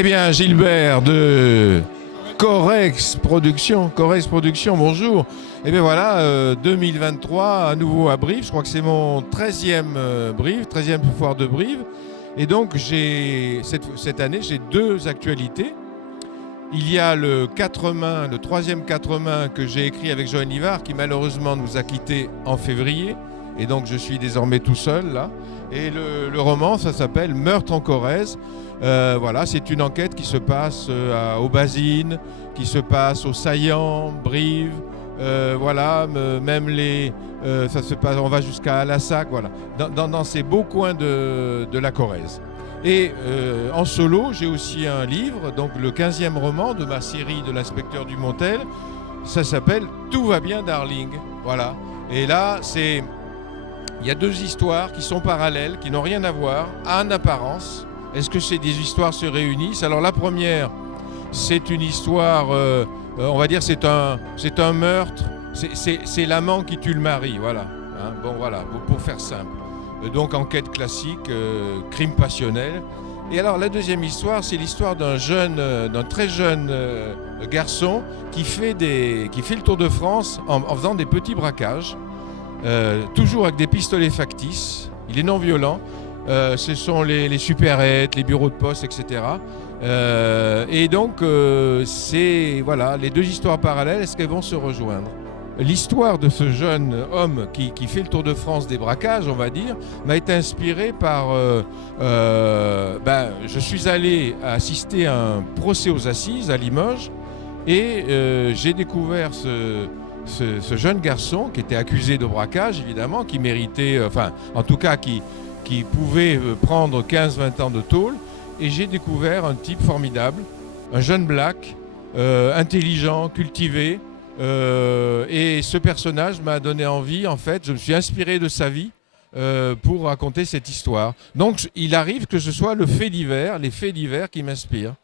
Eh bien, Gilbert de Corex Production, bonjour. Eh bien voilà, 2023, à nouveau à Brive. Je crois que c'est mon 13e Brive, 13e foire de Brive. Et donc, cette année, j'ai deux actualités. Il y a le quatre-mains, le troisième quatre-mains que j'ai écrit avec Joël Nivard, qui malheureusement nous a quittés en février. Et donc, je suis désormais tout seul, là. Et le roman, ça s'appelle Meurtre en Corrèze. Voilà, c'est une enquête qui se passe aux Basines, qui se passe au Saillant, Brive, voilà, même ça se passe, on va jusqu'à Alassac, voilà, dans ces beaux coins de la Corrèze. Et en solo, j'ai aussi un livre, donc le 15e roman de ma série de l'inspecteur Dumontel. Ça s'appelle Tout va bien, darling. Voilà. Et là, il y a deux histoires qui sont parallèles, qui n'ont rien à voir, en apparence. Est-ce que ces des histoires se réunissent? Alors la première, c'est une histoire, on va dire, c'est un meurtre, c'est l'amant qui tue le mari, voilà. Hein, bon, voilà, pour faire simple. Donc enquête classique, crime passionnel. Et alors la deuxième histoire, c'est l'histoire d'un très jeune garçon qui fait le tour de France en faisant des petits braquages, toujours avec des pistolets factices. Il est non violent. Ce sont les supérettes, les bureaux de poste, etc. Et donc, c'est voilà, les deux histoires parallèles, est-ce qu'elles vont se rejoindre? L'histoire de ce jeune homme qui fait le tour de France des braquages, on va dire, m'a été inspirée par... je suis allé assister à un procès aux assises à Limoges et j'ai découvert ce jeune garçon qui était accusé de braquage, évidemment, qui méritait, en tout cas, qui pouvait prendre 15-20 ans de tôle. Et j'ai découvert un type formidable, un jeune black, intelligent, cultivé. Et ce personnage m'a donné envie, en fait, je me suis inspiré de sa vie pour raconter cette histoire. Donc il arrive que ce soit les faits divers qui m'inspirent.